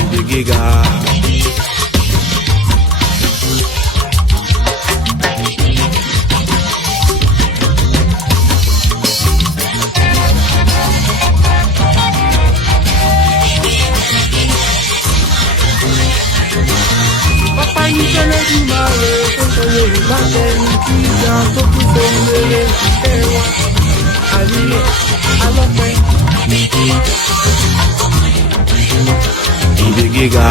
ibi gíga. Ọpẹ́ ní Olódùmarè tó sọ Yorùbá dẹni gíga tó tún fohùn rere ìfẹ́ wa. Àríyọ̀ alọ́pẹ́ ibi gíga.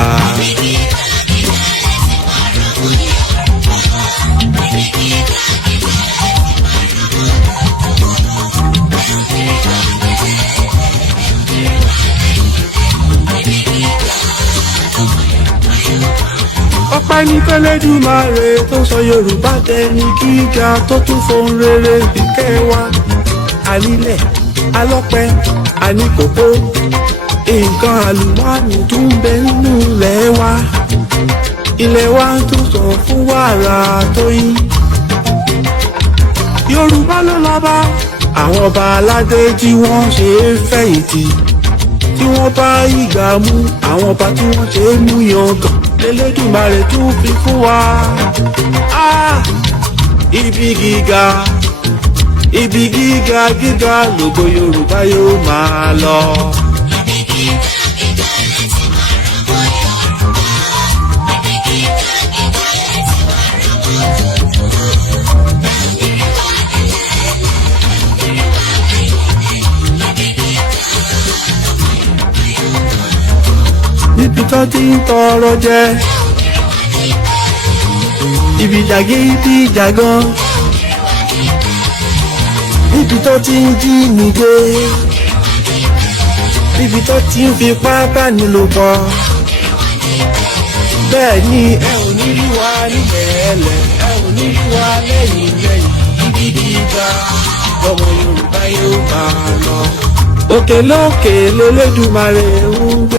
Ọpẹ́ ní Olódùmarè tó sọ Yorùbá dẹni gíga tó tún fohùn rere ìkẹ́ wa. Ànílẹ̀ alọ́pẹ́ àníkòkó nǹkan àlùmọ́ọ́nì tó ń bẹ nínú ilẹ̀ wa. Ilẹ̀ wa tó sọ fún wàrà tó yín. Yorùbá ló lọ́ba àwọn ọba aládé tí wọ́n ṣe é fẹ̀yìntì. Tí wọ́n bá ìgbà mú àwọn ọba tí wọ́n ṣe é mú yangàn. Elédùmarè tún fi fún wa. Ibi gíga ibi gíga gíga lògo Yorùbá yóò máa lọ. Níbi tó ti ń tọrọ jẹ, ibi jàgídíjàgan, níbi tó ti ń jí nìgbé, níbi tó ti ń fipá bánilòpọ̀. Bẹ́ẹ̀ ni ẹ ò ní rí wa nílẹ̀ ẹlẹ̀, ẹ ò ní rí wa lẹ́yìn lẹ́yìn. Ibi gíga ọmọ Yorùbá yóò máa lọ. Òkè lókè l'Olódùmarè ń gbé.